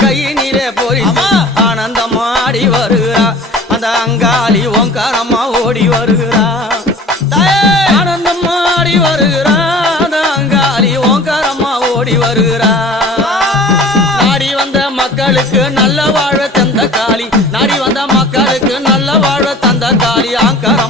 கையினிலே பொறித்து ஆனந்தமாடி வருகிறா அந்த அங்காளி ஓங்காரம்மா ஓடி வருகிறா ஆனந்தமாடி வருகிறா அந்த அங்காளி ஓங்காரம்மா ஓடி வருகிறா நாடி வந்த மக்களுக்கு நல்ல வாழ தந்த காளி நாடி வந்த மக்களுக்கு நல்ல வாழ தந்த காளி ஆங்காரம்